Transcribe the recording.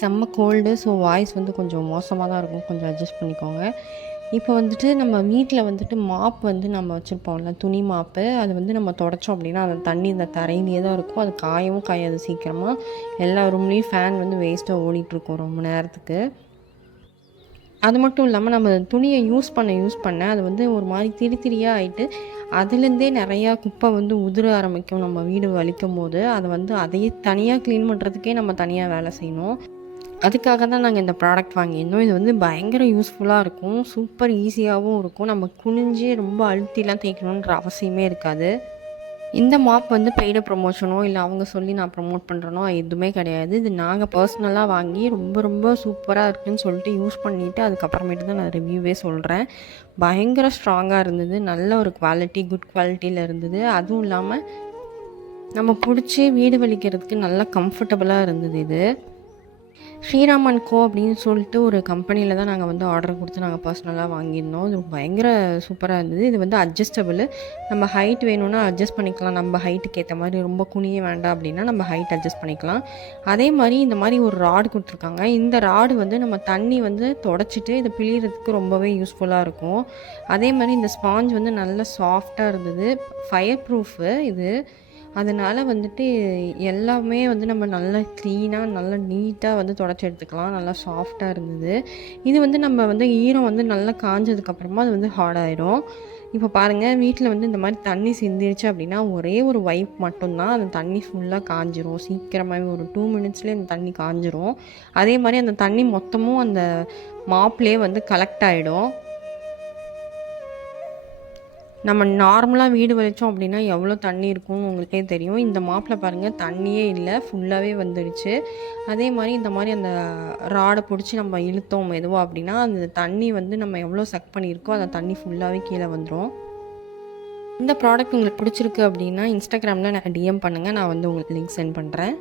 செம்ம gold so voice வந்து கொஞ்சம் மோசமாக தான் இருக்கும். கொஞ்சம் அட்ஜஸ்ட் பண்ணிக்கோங்க. இப்போ வந்துட்டு நம்ம வீட்டில் வந்துட்டு மாப் வந்து நம்ம வச்சுருப்போம்ல துணி மாப்பு அது வந்து நம்ம தொடச்சோம் அப்படின்னா அந்த தண்ணி இந்த தரையிலேயே தான் இருக்கும். அது காயவும் காயாது சீக்கிரமாக எல்லா ரூம்லேயும் ஃபேன் வந்து வேஸ்ட்டாக ஓடிட்டுருக்கோம் ரொம்ப நேரத்துக்கு. அது மட்டும் இல்லாமல் நம்ம துணியை யூஸ் பண்ண யூஸ் பண்ண அது வந்து ஒரு மாதிரி திரி திரியாக ஆகிட்டு அதுலேருந்தே நிறையா குப்பை வந்து உதிர ஆரம்பிக்கும். நம்ம வீடு வலிக்கும் போது அதை வந்து அதையே தனியாக க்ளீன் பண்ணுறதுக்கே நம்ம தனியாக வேலை செய்யணும். அதுக்காக தான் நாங்கள் இந்த ப்ராடக்ட் வாங்கியிருந்தோம். இது வந்து பயங்கர யூஸ்ஃபுல்லாக இருக்கும். சூப்பர் ஈஸியாகவும் இருக்கும். நம்ம குனிஞ்சு ரொம்ப அழுத்திலாம் தேய்க்கணுன்ற அவசியமே இருக்காது. இந்த மாப் வந்து பெய்டு ப்ரொமோஷனோ இல்லை அவங்க சொல்லி நான் ப்ரொமோட் பண்ணுறனோ எதுவுமே கிடையாது. இது நாங்கள் பர்சனலாக வாங்கி ரொம்ப ரொம்ப சூப்பராக இருக்குன்னு சொல்லிட்டு யூஸ் பண்ணிவிட்டு அதுக்கப்புறமேட்டு தான் நான் ரிவ்யூவே சொல்கிறேன் பயங்கர ஸ்ட்ராங்காக இருந்தது. நல்ல ஒரு குவாலிட்டி குட் குவாலிட்டியில் இருந்தது. அதுவும் இல்லாமல் நம்ம பிடிச்சி வீடு வலிக்கிறதுக்கு நல்லா கம்ஃபர்டபுளாக இருந்தது இது. ஸ்ரீராமன் கோ அப்படின்னு சொல்லிட்டு ஒரு கம்பெனியில் தான் நாங்கள் வந்து ஆர்டர் கொடுத்து நாங்கள் பர்சனலாக வாங்கியிருந்தோம். இது பயங்கர சூப்பராக இருந்தது. இது வந்து அட்ஜஸ்டபிள் நம்ம ஹைட் வேணும்னா அட்ஜஸ்ட் பண்ணிக்கலாம். நம்ம ஹைட்டுக்கு ஏற்ற மாதிரி ரொம்ப குனிய வேண்டாம் அப்படின்னா நம்ம ஹைட் அட்ஜஸ்ட் பண்ணிக்கலாம். அதே மாதிரி இந்த மாதிரி ஒரு ராடு கொடுத்துருக்காங்க. இந்த ராடு வந்து நம்ம தண்ணி வந்து தொடச்சிட்டு இதை பிழியறதுக்கு ரொம்பவே யூஸ்ஃபுல்லாக இருக்கும். அதே மாதிரி இந்த ஸ்பாஞ்ச் வந்து நல்ல சாஃப்டாக இருந்தது. ஃபயர் ப்ரூஃபு இது. அதனால் வந்துட்டு எல்லாமே வந்து நம்ம நல்லா க்ளீனாக நல்லா நீட்டாக வந்து தொடச்சி எடுத்துக்கலாம். நல்லா சாஃப்டாக இருந்தது. இது வந்து நம்ம வந்து ஈரம் வந்து நல்லா காஞ்சதுக்கப்புறமா அது வந்து ஹார்டாயிரும் இப்போ பாருங்கள் வீட்டில் வந்து இந்த மாதிரி தண்ணி சிந்திருச்சு அப்படின்னா ஒரே ஒரு வைப் மட்டும்தான் அந்த தண்ணி ஃபுல்லாக காஞ்சிரும். சீக்கிரமாகவே ஒரு டூ மினிட்ஸ்லேயே அந்த தண்ணி காஞ்சிரும். அதே மாதிரி அந்த தண்ணி மொத்தமும் அந்த மாப்லேயே வந்து கலெக்ட் ஆகிடும் நம்ம நார்மலாக வீடு வலித்தோம் அப்படின்னா எவ்வளோ தண்ணி இருக்கும்னு உங்களுக்கே தெரியும். இந்த மாப்பிள்ளை பாருங்கள் தண்ணியே இல்லை ஃபுல்லாகவே வந்துடுச்சு அதே மாதிரி இந்த மாதிரி அந்த ராடை பிடிச்சி நம்ம இழுத்தோம் எதுவோ அப்படின்னா அந்த தண்ணி வந்து நம்ம எவ்வளோ சக் பண்ணியிருக்கோ அந்த தண்ணி ஃபுல்லாகவே கீழே வந்துடும் இந்த ப்ராடக்ட் உங்களுக்கு பிடிச்சிருக்கு அப்படின்னா இன்ஸ்டாகிராமில் நான் டிஎம் பண்ணுங்கள் நான் வந்து உங்களுக்கு லிங்க் சென்ட் பண்ணுறேன்